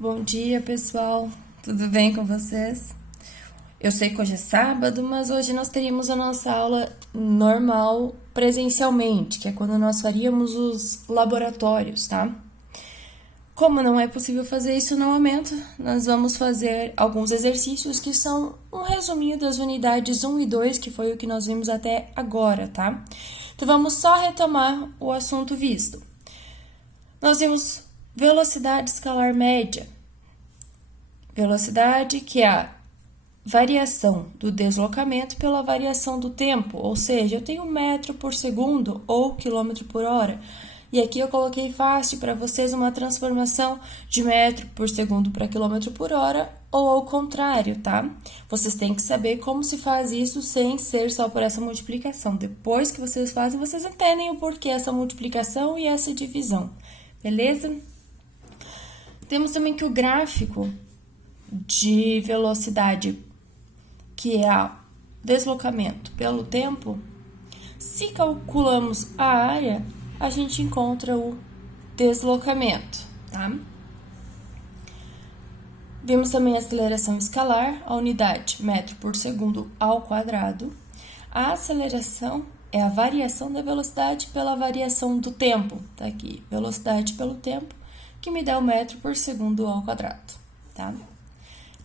Bom dia, pessoal. Tudo bem com vocês? Eu sei que hoje é sábado, mas hoje nós teríamos a nossa aula normal presencialmente, que é quando nós faríamos os laboratórios, tá? Como não é possível fazer isso no momento, nós vamos fazer alguns exercícios que são um resuminho das unidades 1 e 2, que foi o que nós vimos até agora, tá? Então vamos só retomar o assunto visto. Nós vimos velocidade escalar média. Velocidade que é a variação do deslocamento pela variação do tempo, ou seja, eu tenho metro por segundo ou quilômetro por hora. E aqui eu coloquei fácil para vocês uma transformação de metro por segundo para quilômetro por hora ou ao contrário, tá? Vocês têm que saber como se faz isso sem ser só por essa multiplicação. Depois que vocês fazem, vocês entendem o porquê essa multiplicação e essa divisão, beleza? Temos também que o gráfico de velocidade, que é o deslocamento pelo tempo, se calculamos a área, a gente encontra o deslocamento, tá? Vimos também a aceleração escalar, a unidade metro por segundo ao quadrado. A aceleração é a variação da velocidade pela variação do tempo, tá aqui, velocidade pelo tempo, que me dá o metro por segundo ao quadrado, tá?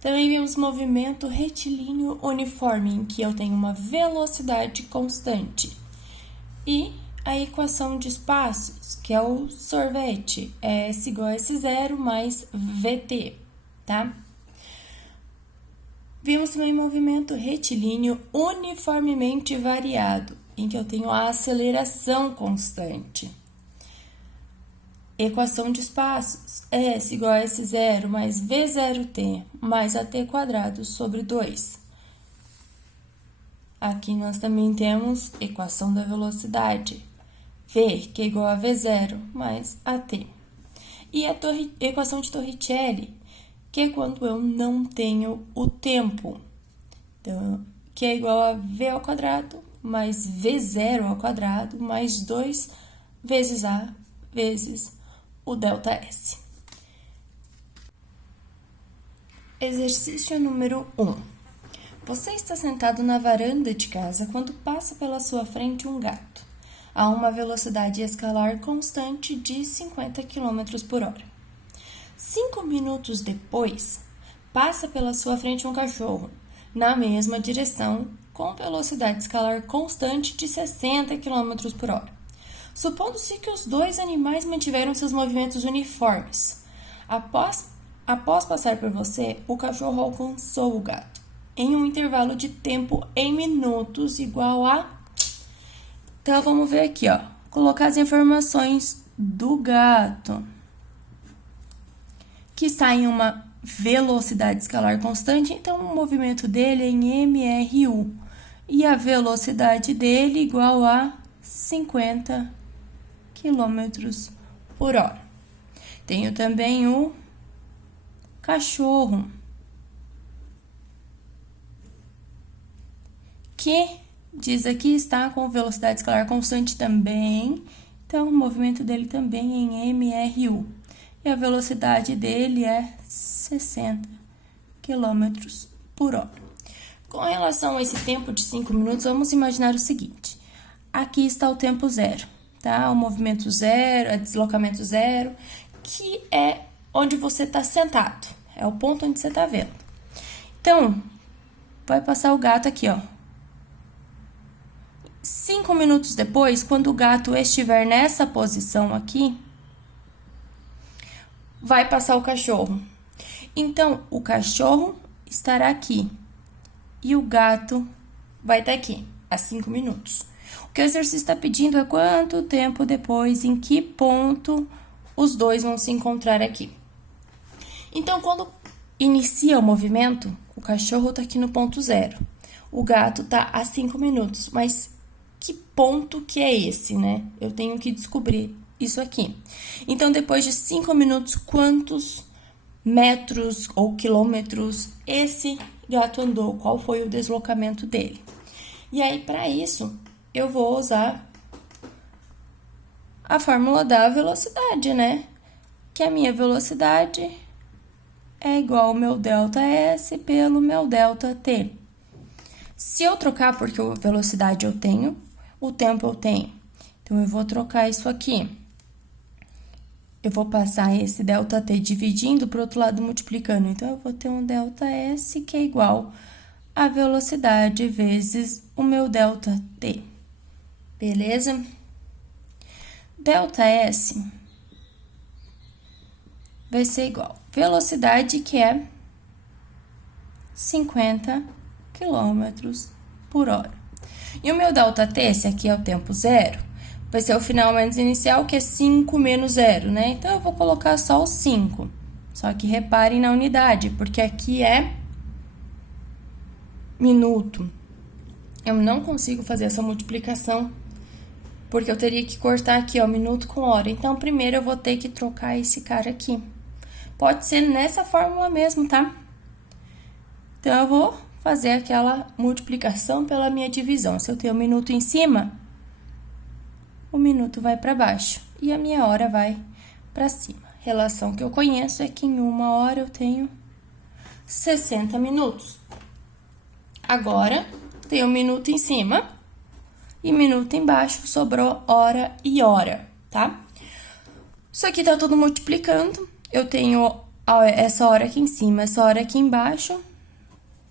Também vimos movimento retilíneo uniforme, em que eu tenho uma velocidade constante. E a equação de espaços, que é o sorvete, é S igual a S0 mais VT, tá? Vimos também movimento retilíneo uniformemente variado, em que eu tenho a aceleração constante. Equação de espaços, S igual a S0 mais V0t mais AT quadrado sobre 2. Aqui nós também temos equação da velocidade, V, que é igual a V0 mais AT. E a equação de Torricelli, que é quando eu não tenho o tempo, então, que é igual a V ao quadrado mais V0 ao quadrado mais 2 vezes A vezes o ΔS. Exercício número 1. Você está sentado na varanda de casa quando passa pela sua frente um gato, a uma velocidade escalar constante de 50 km por hora. 5 minutos depois, passa pela sua frente um cachorro, na mesma direção, com velocidade escalar constante de 60 km por hora. Supondo-se que os dois animais mantiveram seus movimentos uniformes. Após passar por você, o cachorro alcançou o gato, em um intervalo de tempo em minutos igual a... Então, vamos ver aqui, ó. Colocar as informações do gato, que está em uma velocidade escalar constante, então o movimento dele é em MRU. E a velocidade dele igual a 50 km por hora. Tenho também o cachorro, que diz aqui está com velocidade escalar constante também, então o movimento dele também é em MRU. E a velocidade dele é 60 km por hora. Com relação a esse tempo de 5 minutos, vamos imaginar o seguinte. Aqui está o tempo zero, tá? O movimento zero, o deslocamento zero, que é onde você está sentado. É o ponto onde você está vendo. Então, vai passar o gato aqui, ó. 5 minutos depois, quando o gato estiver nessa posição aqui, vai passar o cachorro. Então, o cachorro estará aqui e o gato vai estar aqui, a 5 minutos. O que o exercício está pedindo é quanto tempo depois, em que ponto os dois vão se encontrar aqui. Então, quando inicia o movimento, o cachorro está aqui no ponto zero. O gato está a 5 minutos, mas que ponto que é esse, né? Eu tenho que descobrir isso aqui. Então, depois de 5 minutos, quantos metros ou quilômetros esse gato andou? Qual foi o deslocamento dele? E aí, para isso, eu vou usar a fórmula da velocidade, né? Que a minha velocidade é igual ao meu ΔS pelo meu ΔT. Se eu trocar, porque a velocidade eu tenho, o tempo eu tenho. Então, eu vou trocar isso aqui. Eu vou passar esse ΔT dividindo para o outro lado multiplicando. Então, eu vou ter um ΔS que é igual a velocidade vezes o meu ΔT. Beleza? ΔS vai ser igual velocidade, que é 50 km por hora. E o meu ΔT, esse aqui é o tempo zero, vai ser o final menos inicial, que é 5 menos 0, né? Então, eu vou colocar só o 5. Só que reparem na unidade, porque aqui é minuto. Eu não consigo fazer essa multiplicação, porque eu teria que cortar aqui, ó, minuto com hora. Então, primeiro eu vou ter que trocar esse cara aqui. Pode ser nessa fórmula mesmo, tá? Então, eu vou fazer aquela multiplicação pela minha divisão. Se eu tenho um minuto em cima, o minuto vai para baixo e a minha hora vai para cima. Relação que eu conheço é que em 1 hora eu tenho 60 minutos. Agora, tem um minuto em cima e minuto embaixo, sobrou hora e hora, tá? Isso aqui tá tudo multiplicando. Eu tenho essa hora aqui em cima, essa hora aqui embaixo,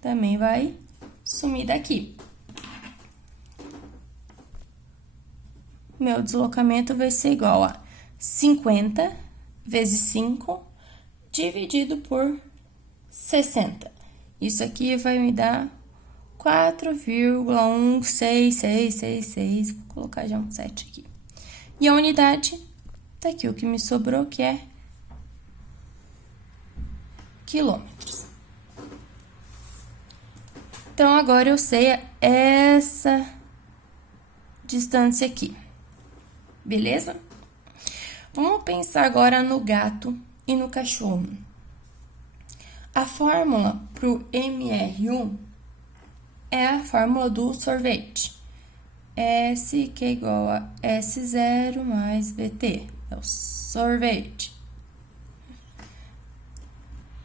também vai sumir daqui. Meu deslocamento vai ser igual a 50 vezes 5 dividido por 60. Isso aqui vai me dar 4,16666. Vou colocar já um 7 aqui. E a unidade, tá aqui o que me sobrou, que é quilômetros. Então, agora eu sei essa distância aqui. Beleza? Vamos pensar agora no gato e no cachorro. A fórmula para o MR1 é a fórmula do sorvete. S, que é igual a S0 mais VT. É o sorvete.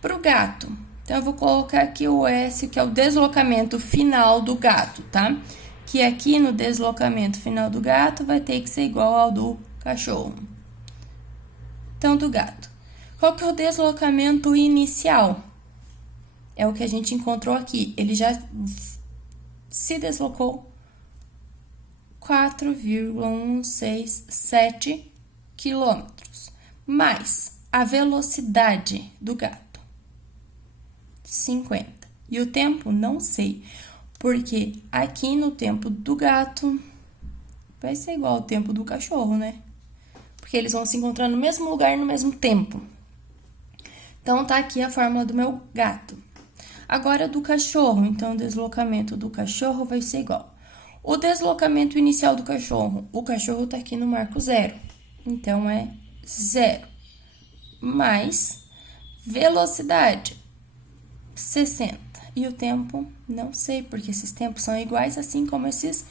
Para o gato, então, eu vou colocar aqui o S, que é o deslocamento final do gato, tá? Que aqui no deslocamento final do gato vai ter que ser igual ao do cachorro. Então, do gato. Qual que é o deslocamento inicial? É o que a gente encontrou aqui. Ele já se deslocou 4,167 quilômetros. Mais a velocidade do gato, 50. E o tempo, não sei. Porque aqui no tempo do gato vai ser igual ao tempo do cachorro, né? Porque eles vão se encontrar no mesmo lugar no mesmo tempo. Então, tá aqui a fórmula do meu gato. Agora, do cachorro. Então, o deslocamento do cachorro vai ser igual. O deslocamento inicial do cachorro. O cachorro tá aqui no marco zero. Então, é 0. Mais velocidade, 60. E o tempo, não sei, porque esses tempos são iguais, assim como esses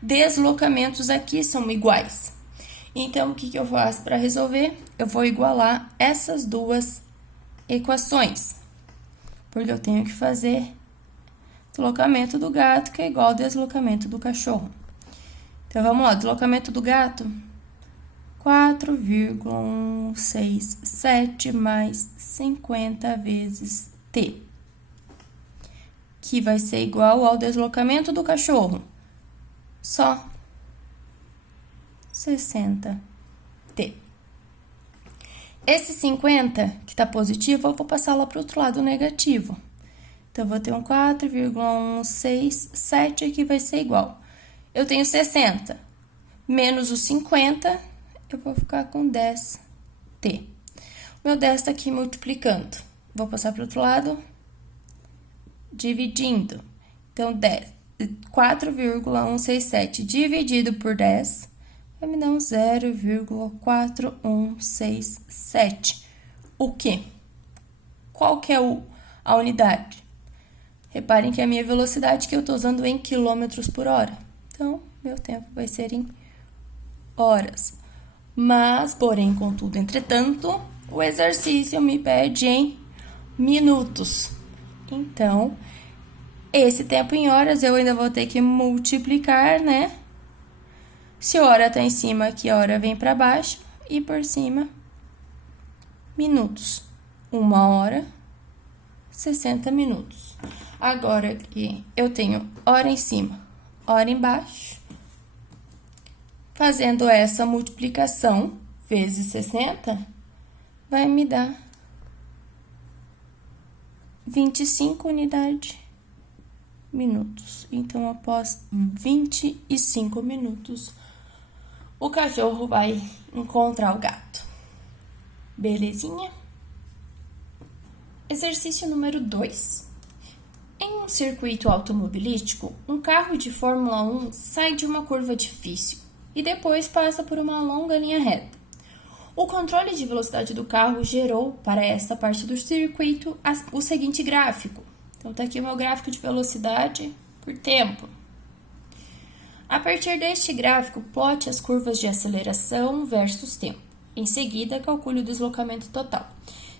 deslocamentos aqui são iguais. Então, o que eu faço para resolver? Eu vou igualar essas duas equações, porque eu tenho que fazer deslocamento do gato, que é igual ao deslocamento do cachorro. Então, vamos lá, deslocamento do gato, 4,167 mais 50 vezes t, que vai ser igual ao deslocamento do cachorro, só 60t. Esse 50, que tá positivo, eu vou passar lá pro outro lado negativo. Então, eu vou ter um 4,167, que vai ser igual. Eu tenho 60 menos o 50, eu vou ficar com 10t. O meu 10 tá aqui multiplicando. Vou passar pro outro lado, dividindo. Então, 4,167 dividido por 10 vai me dar um 0,4167. O quê? Qual que é a unidade? Reparem que a minha velocidade que eu tô usando é em quilômetros por hora. Então, meu tempo vai ser em horas. Mas, porém, contudo, entretanto, o exercício me pede em minutos. Então, esse tempo em horas eu ainda vou ter que multiplicar, né? Se hora tá em cima, aqui a hora vem para baixo e por cima, minutos. 1 hora, 60 minutos. Agora aqui eu tenho hora em cima, hora embaixo. Fazendo essa multiplicação vezes 60, vai me dar 25 unidades minutos. Então, após 25 minutos, o cachorro vai encontrar o gato. Belezinha? Exercício número 2. Em um circuito automobilístico, um carro de Fórmula 1 sai de uma curva difícil e depois passa por uma longa linha reta. O controle de velocidade do carro gerou para esta parte do circuito o seguinte gráfico. Então, tá aqui o meu gráfico de velocidade por tempo. A partir deste gráfico, plote as curvas de aceleração versus tempo. Em seguida, calcule o deslocamento total.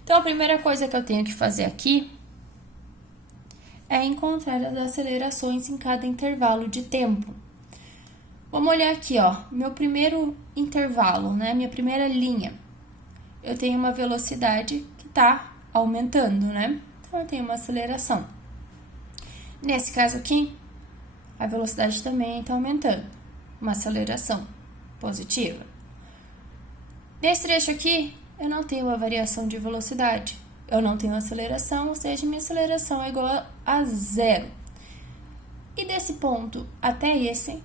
Então, a primeira coisa que eu tenho que fazer aqui é encontrar as acelerações em cada intervalo de tempo. Vamos olhar aqui, ó, meu primeiro intervalo, né, minha primeira linha. Eu tenho uma velocidade que tá aumentando, né? Então, eu tenho uma aceleração. Nesse caso aqui, a velocidade também está aumentando. Uma aceleração positiva. Nesse trecho aqui, eu não tenho uma variação de velocidade. Eu não tenho aceleração, ou seja, minha aceleração é igual a 0. E desse ponto até esse,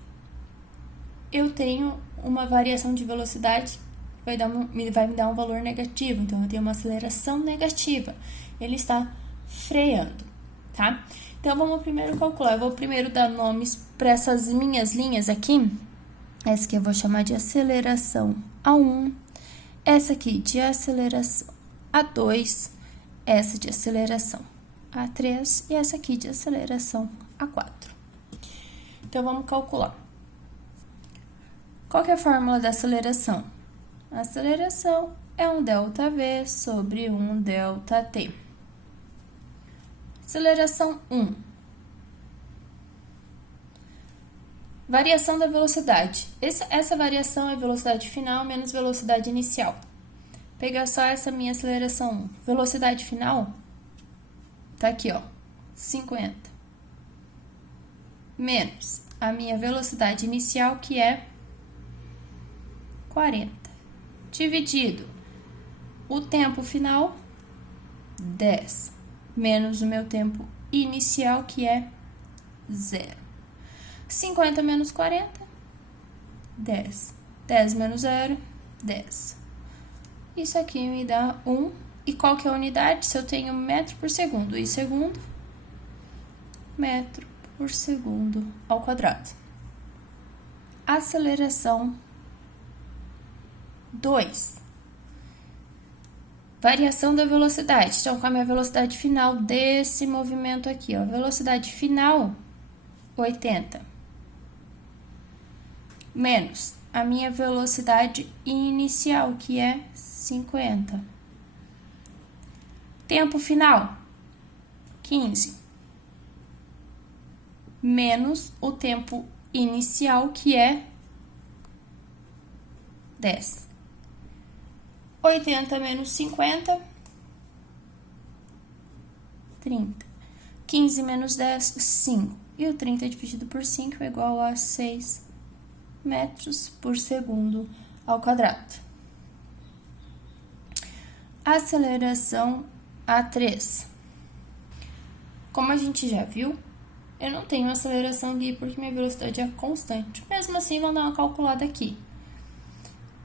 eu tenho uma variação de velocidade que vai me dar um valor negativo. Então, eu tenho uma aceleração negativa. Ele está freando, tá? Então, vamos primeiro calcular. Eu vou primeiro dar nomes para essas minhas linhas aqui. Essa aqui eu vou chamar de aceleração A1. Essa aqui de aceleração A2. Essa de aceleração A3. E essa aqui de aceleração A4. Então, vamos calcular. Qual que é a fórmula da aceleração? A aceleração é um ΔV sobre um ΔT. Aceleração 1. Variação da velocidade. Essa variação é velocidade final menos velocidade inicial. Pegar só essa minha aceleração 1. Velocidade final, tá aqui, ó, 50. Menos a minha velocidade inicial, que é 40. Dividido o tempo final, 10. Menos o meu tempo inicial, que é 0. 50 menos 40, 10. 10 menos 0, 10. Isso aqui me dá 1. E qual que é a unidade? Se eu tenho metro por segundo e segundo, metro por segundo ao quadrado. Aceleração 2. Variação da velocidade. Então, com a minha velocidade final desse movimento aqui, ó. Velocidade final, 80. Menos a minha velocidade inicial, que é 50. Tempo final, 15. Menos o tempo inicial, que é 10. 80 menos 50, 30. 15 menos 10, 5. E o 30 dividido por 5 é igual a 6 metros por segundo ao quadrado. Aceleração A3. Como a gente já viu, eu não tenho aceleração aqui porque minha velocidade é constante. Mesmo assim, vamos dar uma calculada aqui.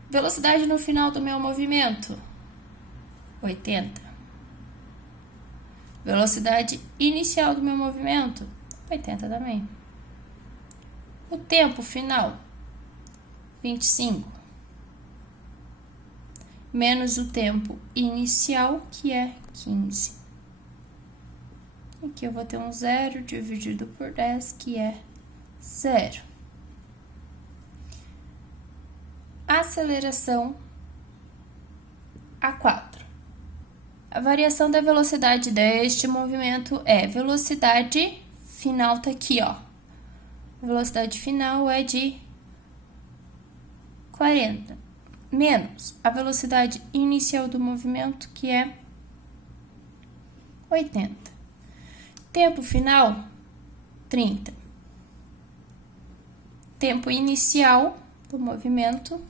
Velocidade no final do meu movimento, 80. Velocidade inicial do meu movimento, 80 também. O tempo final, 25. Menos o tempo inicial, que é 15. Aqui eu vou ter um 0 dividido por 10, que é 0. Aceleração A4. A variação da velocidade deste movimento é velocidade final tá aqui, ó. A velocidade final é de 40, menos a velocidade inicial do movimento, que é 80. Tempo final, 30. Tempo inicial do movimento,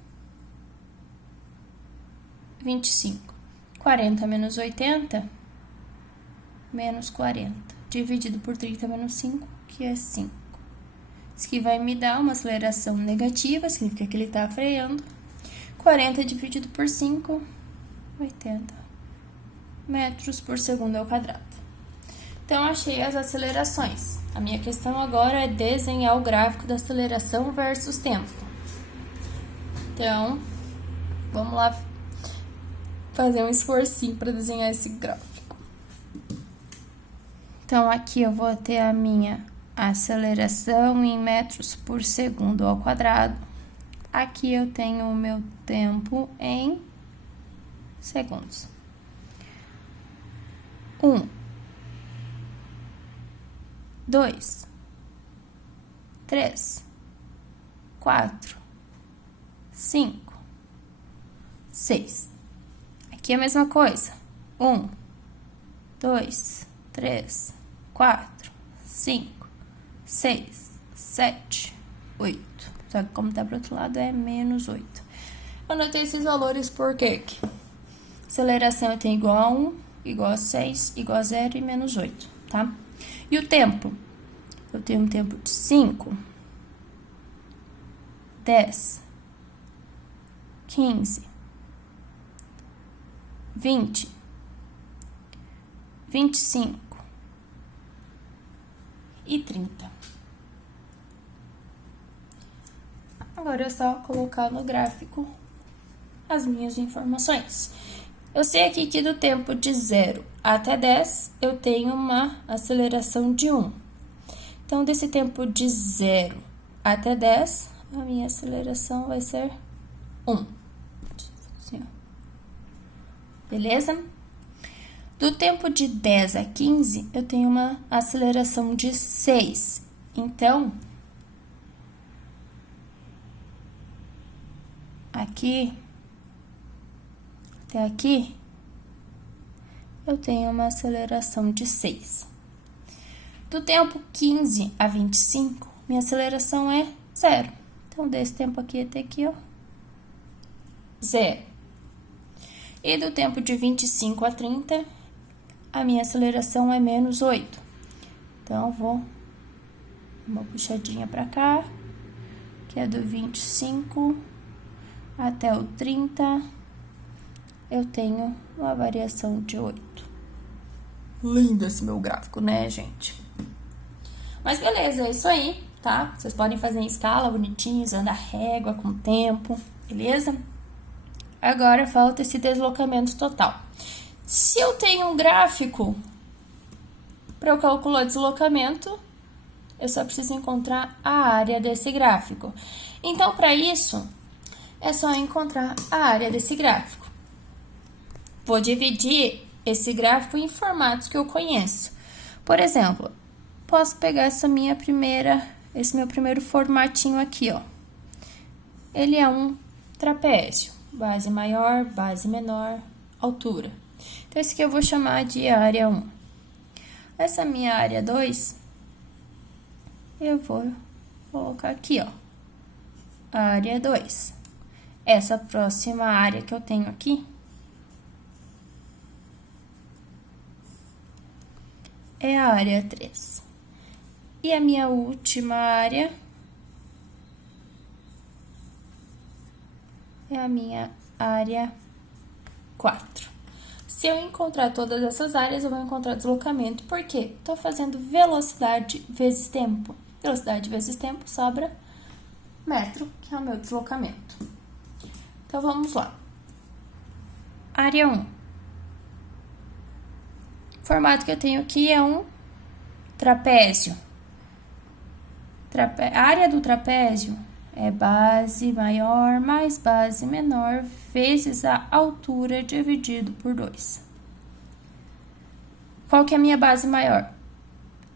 25. 40 menos 80, menos 40. Dividido por 30 menos 5, que é 5. Isso aqui vai me dar uma aceleração negativa, significa que ele está freando. 40 dividido por 5, 80 metros por segundo ao quadrado. Então, achei as acelerações. A minha questão agora é desenhar o gráfico da aceleração versus tempo. Então, vamos lá fazer um esforcinho para desenhar esse gráfico. Então, aqui eu vou ter a minha aceleração em metros por segundo ao quadrado. Aqui eu tenho o meu tempo em segundos. 1, 2, 3, 4, 5, 6. Aqui é a mesma coisa. 1, 2, 3, 4, 5, 6, 7, 8. Só que como tá pro outro lado é menos 8. Eu anotei esses valores porque aceleração eu tenho igual a 1, igual a 6, igual a 0 e menos 8, tá? E o tempo? Eu tenho um tempo de 5, 10, 15, 20, 25 e 30. Agora é só colocar no gráfico as minhas informações. Eu sei aqui que do tempo de 0 até 10, eu tenho uma aceleração de 1. Então, desse tempo de 0 até 10, a minha aceleração vai ser 1. Assim, ó. Beleza? Do tempo de 10 a 15, eu tenho uma aceleração de 6. Então, aqui até aqui, eu tenho uma aceleração de 6. Do tempo 15 a 25, minha aceleração é 0. Então, desse tempo aqui até aqui, ó, 0. E do tempo de 25 a 30, a minha aceleração é menos 8. Então, vou uma puxadinha para cá, que é do 25 até o 30, eu tenho uma variação de 8. Lindo esse meu gráfico, né, gente? Mas beleza, é isso aí, tá? Vocês podem fazer em escala, bonitinho, usando a régua com o tempo, beleza? Agora falta esse deslocamento total. Se eu tenho um gráfico para eu calcular o deslocamento, eu só preciso encontrar a área desse gráfico. Então, para isso, é só encontrar a área desse gráfico. Vou dividir esse gráfico em formatos que eu conheço. Por exemplo, posso pegar esse meu primeiro formatinho aqui, ó. Ele é um trapézio, base maior, base menor, altura. Então, esse aqui eu vou chamar de área 1. Essa minha área 2, eu vou colocar aqui, ó, área 2. Essa próxima área que eu tenho aqui é a área 3. E a minha última área é a minha área 4. Se eu encontrar todas essas áreas, eu vou encontrar deslocamento, porque estou fazendo velocidade vezes tempo. Velocidade vezes tempo sobra metro, que é o meu deslocamento. Então, vamos lá. Área 1. O formato que eu tenho aqui é um trapézio. A área do trapézio é base maior mais base menor vezes a altura dividido por 2. Qual que é a minha base maior?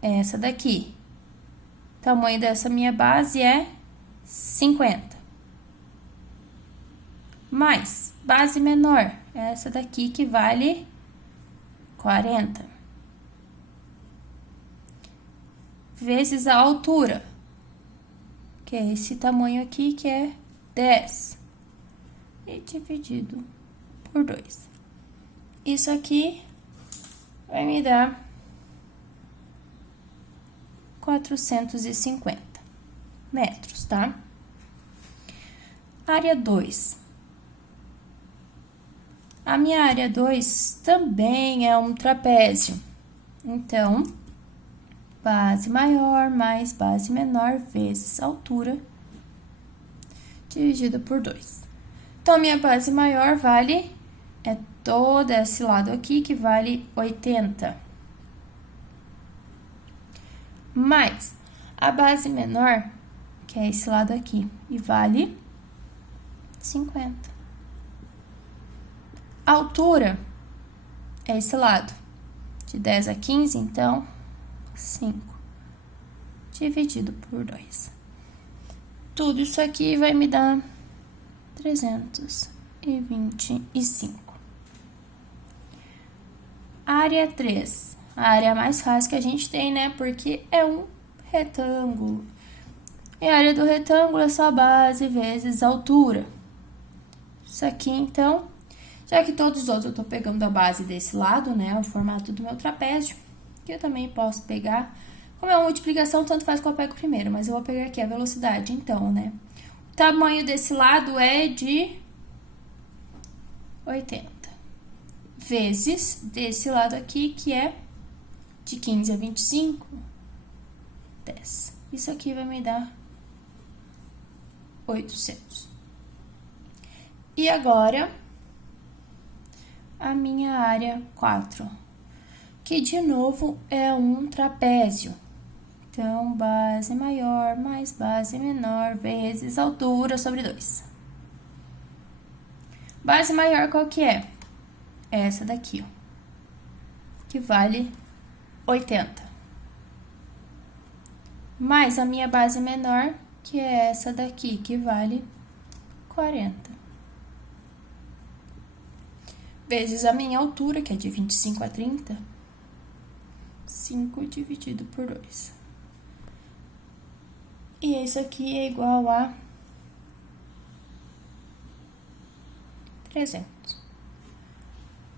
É essa daqui. O tamanho dessa minha base é 50. Mais base menor, é essa daqui que vale 40. Vezes a altura, que é esse tamanho aqui, que é 10. E dividido por 2. Isso aqui vai me dar 450 metros, tá? Área 2. A minha área 2 também é um trapézio. Então, base maior mais base menor vezes altura dividido por 2. Então, a minha base maior vale, é todo esse lado aqui, que vale 80. Mais a base menor, que é esse lado aqui, e vale 50. A altura é esse lado, de 10 a 15, então, 5, dividido por 2. Tudo isso aqui vai me dar 325. Área 3, a área mais fácil que a gente tem, né? Porque é um retângulo. E a área do retângulo é só base vezes altura. Isso aqui, então, já que todos os outros eu tô pegando a base desse lado, né? O formato do meu trapézio, que eu também posso pegar. Como é uma multiplicação, tanto faz qual eu pego primeiro, mas eu vou pegar aqui a velocidade, então, né? O tamanho desse lado é de 80. Vezes desse lado aqui, que é de 15 a 25, 10. Isso aqui vai me dar 800. E agora, a minha área 4, que de novo é um trapézio. Então, base maior mais base menor vezes altura sobre 2. Base maior qual que é? Essa daqui, ó, que vale 80. Mais a minha base menor, que é essa daqui, que vale 40. Vezes a minha altura, que é de 25 a 30, 5 dividido por 2. E isso aqui é igual a 300.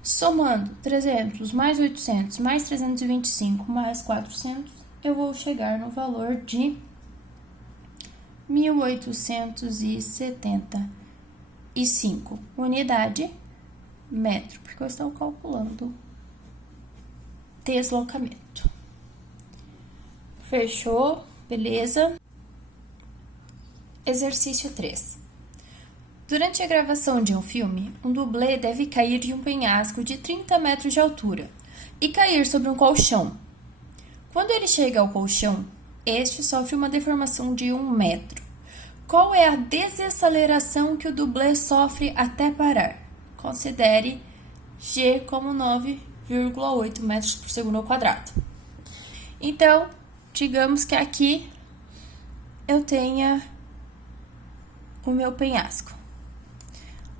Somando 300 mais 800 mais 325 mais 400, eu vou chegar no valor de 1875 unidade metro, porque eu estou calculando deslocamento. Fechou? Beleza? Exercício 3. Durante a gravação de um filme, um dublê deve cair de um penhasco de 30 metros de altura e cair sobre um colchão. Quando ele chega ao colchão, este sofre uma deformação de 1 metro. Qual é a desaceleração que o dublê sofre até parar? Considere G como 9,8 metros por segundo ao quadrado. Então, digamos que aqui eu tenha o meu penhasco.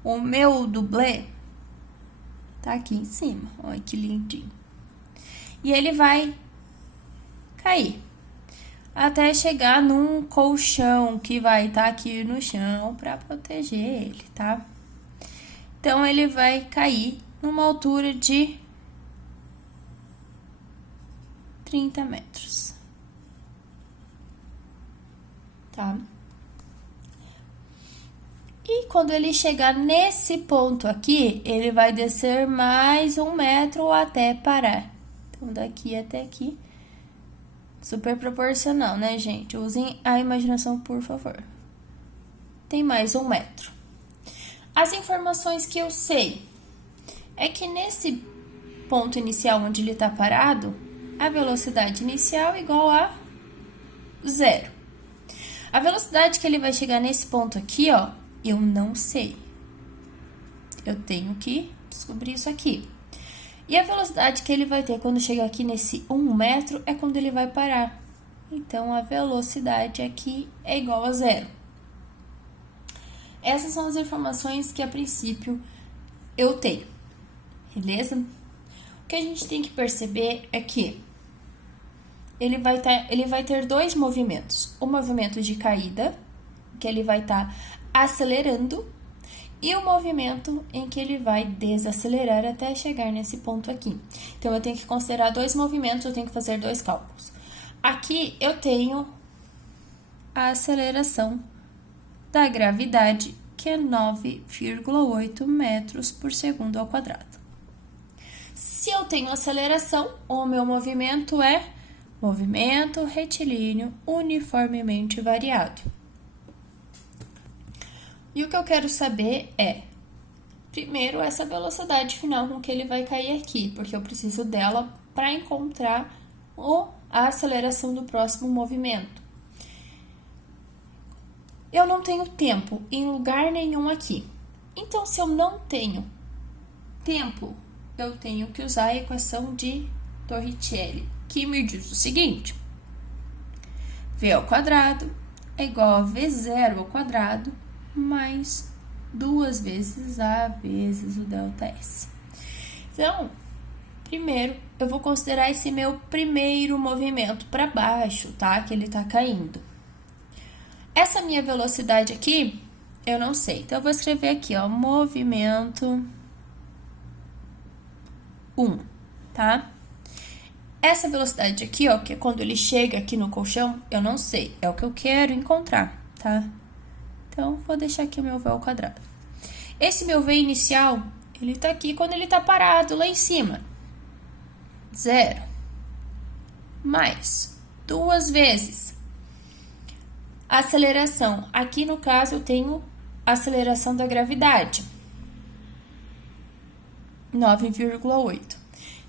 O meu dublê tá aqui em cima, olha que lindinho. E ele vai cair até chegar num colchão que vai estar aqui no chão para proteger ele, tá? Então, ele vai cair numa altura de 30 metros, tá? E quando ele chegar nesse ponto aqui, ele vai descer mais 1 metro até parar. Então, daqui até aqui, super proporcional, né, gente? Usem a imaginação, por favor. Tem mais 1 metro. As informações que eu sei é que nesse ponto inicial onde ele tá parado, a velocidade inicial é igual a 0. A velocidade que ele vai chegar nesse ponto aqui, ó, eu não sei. Eu tenho que descobrir isso aqui. E a velocidade que ele vai ter quando chegar aqui nesse 1 metro é quando ele vai parar. Então, a velocidade aqui é igual a 0. Essas são as informações que, a princípio, eu tenho. Beleza? O que a gente tem que perceber é que ele vai ter dois movimentos. O movimento de caída, que ele vai estar acelerando, e o movimento em que ele vai desacelerar até chegar nesse ponto aqui. Então, eu tenho que considerar dois movimentos, eu tenho que fazer dois cálculos. Aqui, eu tenho a aceleração da gravidade, que é 9,8 metros por segundo ao quadrado. Se eu tenho aceleração, o meu movimento é movimento retilíneo uniformemente variado. E o que eu quero saber é, primeiro, essa velocidade final com que ele vai cair aqui, porque eu preciso dela para encontrar a aceleração do próximo movimento. Eu não tenho tempo em lugar nenhum aqui. Então, se eu não tenho tempo, eu tenho que usar a equação de Torricelli, que me diz o seguinte: V ao quadrado é igual a V0 ao quadrado mais 2 vezes A vezes o ΔS. Então, primeiro, eu vou considerar esse meu primeiro movimento para baixo, tá? Que ele tá caindo. Essa minha velocidade aqui, eu não sei. Então, eu vou escrever aqui, ó, movimento 1, tá? Essa velocidade aqui, ó, que é quando ele chega aqui no colchão, eu não sei. É o que eu quero encontrar, tá? Então, vou deixar aqui o meu V ao quadrado. Esse meu V inicial, ele tá aqui quando ele tá parado lá em cima. 0. Mais 2 vezes a aceleração. Aqui, no caso, eu tenho a aceleração da gravidade. 9,8.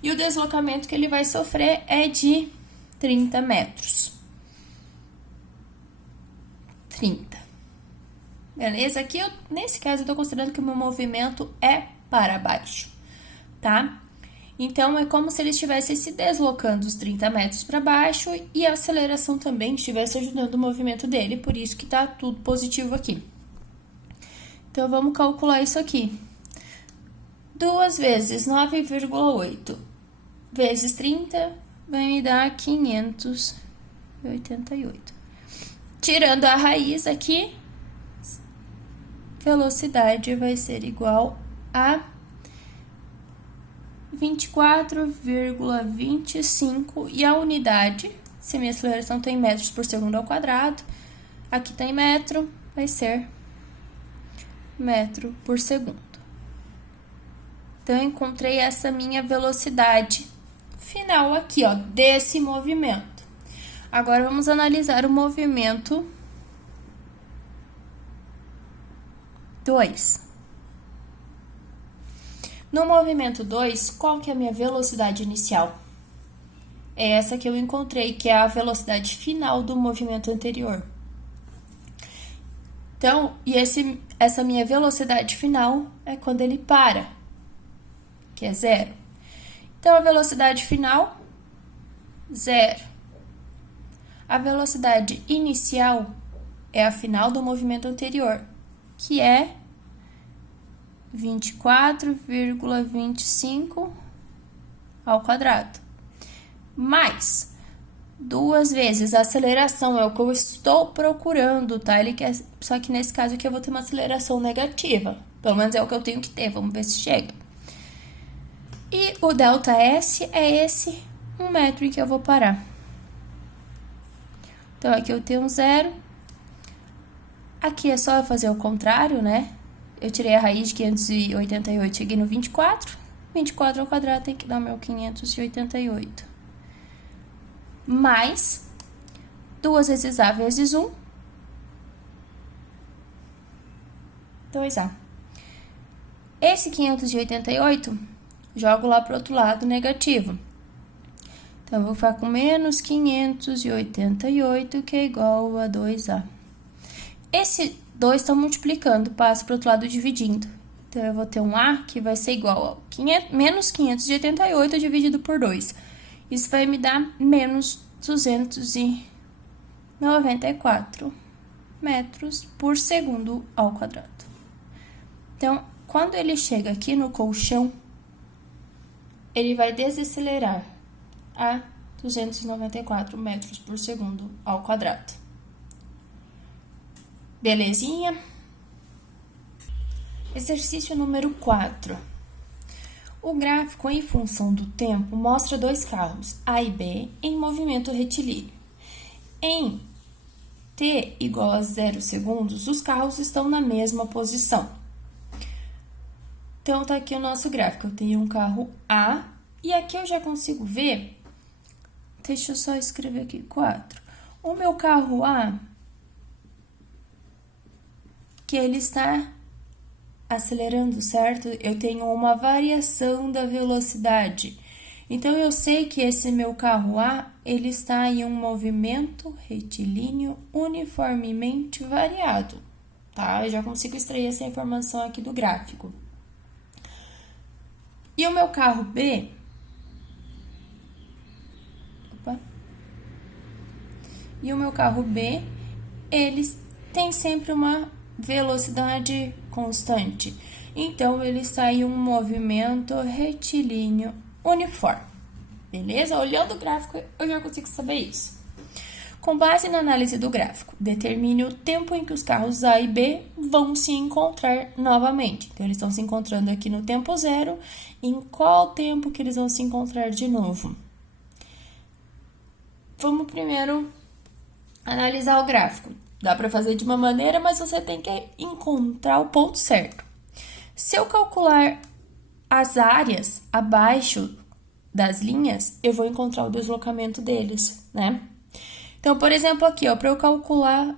E o deslocamento que ele vai sofrer é de 30 metros. 30. Beleza? Aqui, nesse caso, eu tô considerando que o meu movimento é para baixo, tá? Então, é como se ele estivesse se deslocando os 30 metros para baixo e a aceleração também estivesse ajudando o movimento dele, por isso que tá tudo positivo aqui. Então, vamos calcular isso aqui. 2 vezes 9,8 vezes 30 vai me dar 588. Tirando a raiz aqui, velocidade vai ser igual a 24,25 e a unidade, se minha aceleração tem metros por segundo ao quadrado, aqui tem metro, vai ser metro por segundo. Então, eu encontrei essa minha velocidade final aqui, ó, desse movimento. Agora, vamos analisar o movimento 2. No movimento 2, qual que é a minha velocidade inicial? É essa que eu encontrei, que é a velocidade final do movimento anterior. Então, essa minha velocidade final é quando ele para, que é 0. Então, a velocidade final, 0. A velocidade inicial é a final do movimento anterior, que é 24,25 ao quadrado. Mais 2 vezes a aceleração, é o que eu estou procurando, tá? Só que nesse caso aqui eu vou ter uma aceleração negativa. Pelo menos é o que eu tenho que ter, vamos ver se chega. E o ΔS é esse 1 metro em que eu vou parar. Então, aqui eu tenho 0. Aqui é só eu fazer o contrário, né? Eu tirei a raiz de 588, cheguei no 24. 24 ao quadrado tem que dar o meu 588. Mais 2 vezes A vezes 1. 2A. Esse 588, jogo lá pro outro lado negativo. Então, eu vou ficar com menos 588, que é igual a 2A. Esse 2 está multiplicando, passa para o outro lado dividindo. Então, eu vou ter um A que vai ser igual a menos 588 dividido por 2. Isso vai me dar menos 294 metros por segundo ao quadrado. Então, quando ele chega aqui no colchão, ele vai desacelerar a 294 metros por segundo ao quadrado. Belezinha? Exercício número 4. O gráfico em função do tempo mostra dois carros, A e B, em movimento retilíneo. Em t igual a 0 segundos, os carros estão na mesma posição. Então, tá aqui o nosso gráfico. Eu tenho um carro A e aqui eu já consigo ver. Deixa eu só escrever aqui 4. O meu carro A, que ele está acelerando, certo? Eu tenho uma variação da velocidade. Então, eu sei que esse meu carro A, ele está em um movimento retilíneo uniformemente variado, tá? Eu já consigo extrair essa informação aqui do gráfico. E o meu carro B... E o meu carro B, eles têm sempre uma velocidade constante. Então, ele está em um movimento retilíneo uniforme. Beleza? Olhando o gráfico, eu já consigo saber isso. Com base na análise do gráfico, determine o tempo em que os carros A e B vão se encontrar novamente. Então, eles estão se encontrando aqui no tempo 0. Em qual tempo que eles vão se encontrar de novo? Vamos primeiro analisar o gráfico. Dá para fazer de uma maneira, mas você tem que encontrar o ponto certo. Se eu calcular as áreas abaixo das linhas, eu vou encontrar o deslocamento deles, né? Então, por exemplo, aqui, ó, para eu calcular,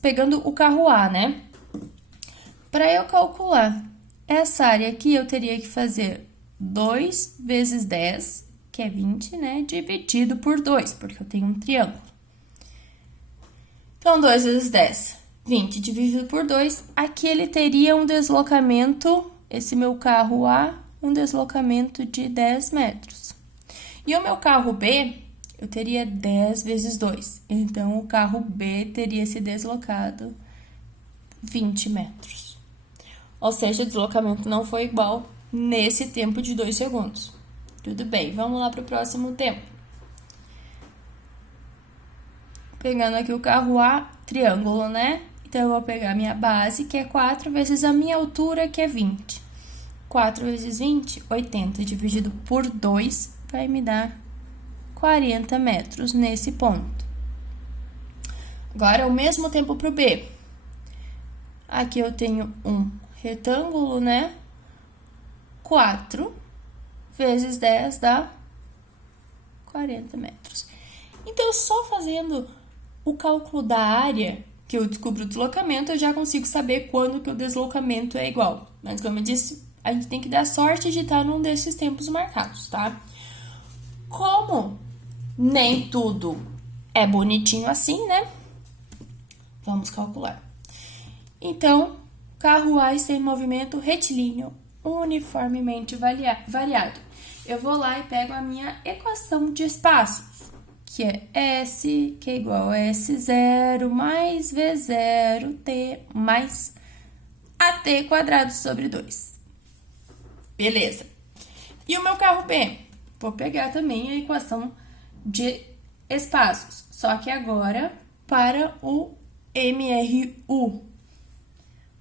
pegando o carro A, né? Para eu calcular essa área aqui, eu teria que fazer 2 vezes 10, que é 20, né? Dividido por 2, porque eu tenho um triângulo. Então, 2 vezes 10, 20 dividido por 2. Aqui ele teria um deslocamento, esse meu carro A, um deslocamento de 10 metros. E o meu carro B, eu teria 10 vezes 2. Então, o carro B teria se deslocado 20 metros. Ou seja, o deslocamento não foi igual nesse tempo de 2 segundos. Tudo bem, vamos lá para o próximo tempo. Pegando aqui o carro A, triângulo, né? Então, eu vou pegar a minha base, que é 4, vezes a minha altura, que é 20. 4 vezes 20, 80, dividido por 2, vai me dar 40 metros nesse ponto. Agora, o mesmo tempo para o B. Aqui eu tenho um retângulo, né? 4 vezes 10 dá 40 metros. Então, só fazendo o cálculo da área, que eu descubro o deslocamento, eu já consigo saber quando que o deslocamento é igual. Mas, como eu disse, a gente tem que dar sorte de estar num desses tempos marcados, tá? Como nem tudo é bonitinho assim, né? Vamos calcular. Então, carro A está em movimento retilíneo uniformemente variado. Eu vou lá e pego a minha equação de espaços, que é S, que é igual a S0 mais V0T mais AT quadrado sobre 2. Beleza. E o meu carro B? Vou pegar também a equação de espaços, só que agora para o MRU.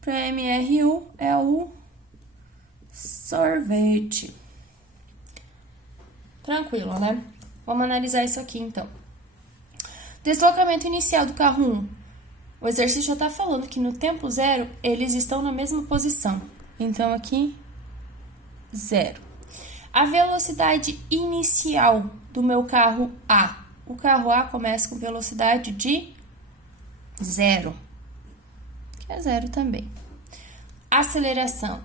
Para MRU é o sorvete. Tranquilo, né? Vamos analisar isso aqui, então. Deslocamento inicial do carro 1. O exercício já está falando que no tempo 0, eles estão na mesma posição. Então, aqui, 0. A velocidade inicial do meu carro A. O carro A começa com velocidade de 0, que é 0 também. Aceleração.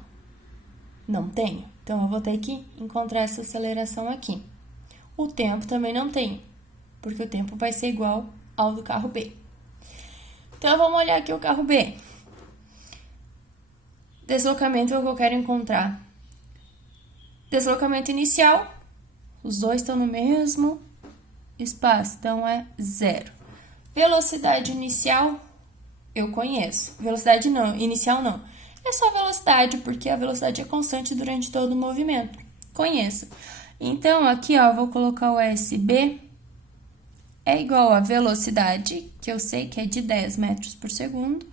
Não tenho. Então, eu vou ter que encontrar essa aceleração aqui. O tempo também não tenho, porque o tempo vai ser igual ao do carro B. Então, vamos olhar aqui o carro B. Deslocamento é o que eu quero encontrar. Deslocamento inicial, os dois estão no mesmo espaço, então é 0. Velocidade inicial, eu conheço. Velocidade não, inicial não. É só velocidade, porque a velocidade é constante durante todo o movimento. Conheço. Então, aqui, ó, vou colocar o SB é igual a velocidade, que eu sei que é de 10 metros por segundo,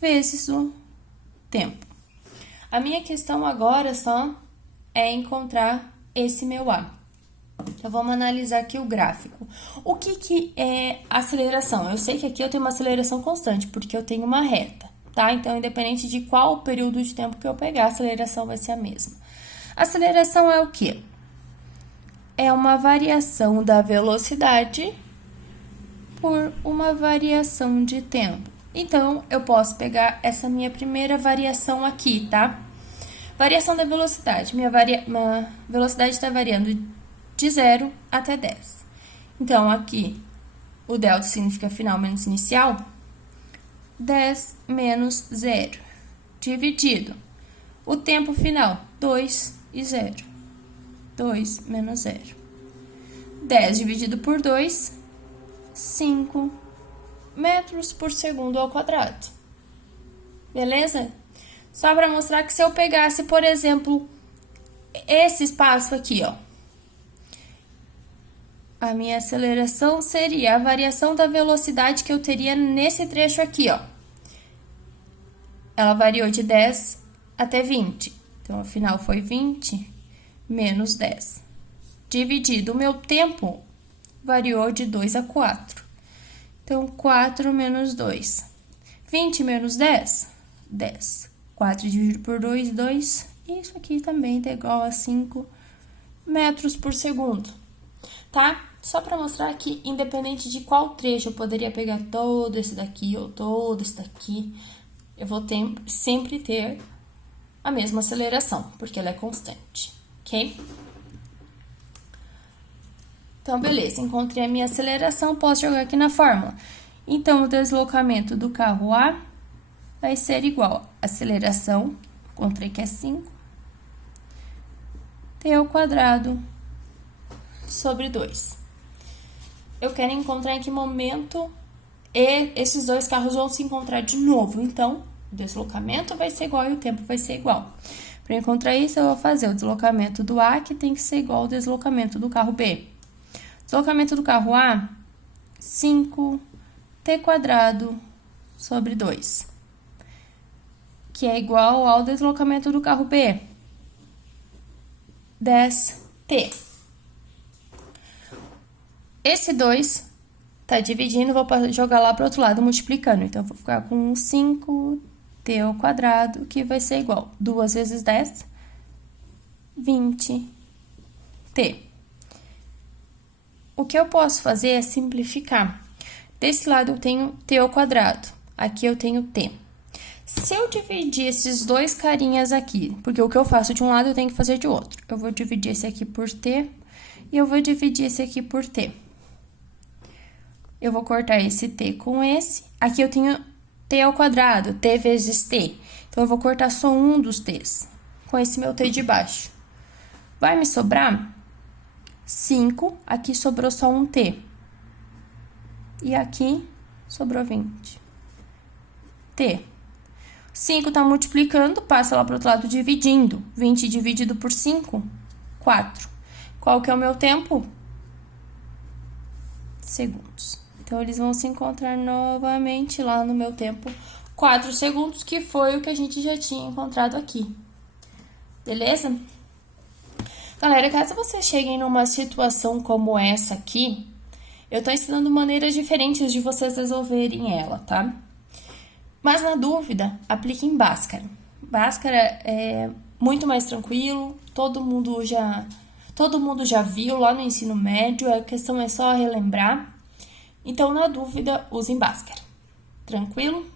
vezes o tempo. A minha questão agora só é encontrar esse meu A. Então, vamos analisar aqui o gráfico. O que é aceleração? Eu sei que aqui eu tenho uma aceleração constante, porque eu tenho uma reta, tá? Então, independente de qual período de tempo que eu pegar, a aceleração vai ser a mesma. Aceleração é o quê? É uma variação da velocidade por uma variação de tempo. Então, eu posso pegar essa minha primeira variação aqui, tá? Variação da velocidade. Minha velocidade está variando de 0 até 10. Então, aqui, o delta significa final menos inicial. 10 menos 0, dividido. O tempo final, 2 e 0. 2 menos 0. 10 dividido por 2, 5 metros por segundo ao quadrado. Beleza? Só para mostrar que se eu pegasse, por exemplo, esse espaço aqui, ó, a minha aceleração seria a variação da velocidade que eu teria nesse trecho aqui, ó. Ela variou de 10 até 20. Então, o final foi 20 menos 10. Dividido, o meu tempo variou de 2 a 4. Então, 4 menos 2. 20 menos 10? 10. 4 dividido por 2, 2. Isso aqui também tá igual a 5 metros por segundo, tá? Só para mostrar que, independente de qual trecho, eu poderia pegar todo esse daqui ou todo esse daqui, eu vou sempre ter a mesma aceleração, porque ela é constante, ok? Então, beleza, encontrei a minha aceleração, posso jogar aqui na fórmula. Então, o deslocamento do carro A vai ser igual a aceleração, encontrei que é 5, T ao quadrado sobre 2. Eu quero encontrar em que momento esses dois carros vão se encontrar de novo. Então, o deslocamento vai ser igual e o tempo vai ser igual. Para encontrar isso, eu vou fazer o deslocamento do A, que tem que ser igual ao deslocamento do carro B. Deslocamento do carro A, 5t quadrado sobre 2, que é igual ao deslocamento do carro B, 10t. Esse 2 tá dividindo, vou jogar lá para o outro lado, multiplicando. Então, eu vou ficar com 5t ao quadrado, que vai ser igual 2 vezes 10, 20t. O que eu posso fazer é simplificar. Desse lado eu tenho t ao quadrado, aqui eu tenho t. Se eu dividir esses dois carinhas aqui, porque o que eu faço de um lado eu tenho que fazer de outro. Eu vou dividir esse aqui por t e eu vou dividir esse aqui por t. Eu vou cortar esse t com esse. Aqui eu tenho t ao quadrado, t vezes t. Então, eu vou cortar só um dos t's, com esse meu t de baixo. Vai me sobrar 5, aqui sobrou só um t. E aqui sobrou 20. T. 5 tá multiplicando, passa lá pro outro lado dividindo. 20 dividido por 5, 4. Qual que é o meu tempo? Segundos. Então, eles vão se encontrar novamente lá no meu tempo, 4 segundos, que foi o que a gente já tinha encontrado aqui. Beleza? Galera, caso vocês cheguem numa situação como essa aqui, eu tô ensinando maneiras diferentes de vocês resolverem ela, tá? Mas, na dúvida, aplique em Bhaskara. Bhaskara é muito mais tranquilo, todo mundo já viu lá no ensino médio, a questão é só relembrar. Então, na dúvida, use em Bhaskara. Tranquilo?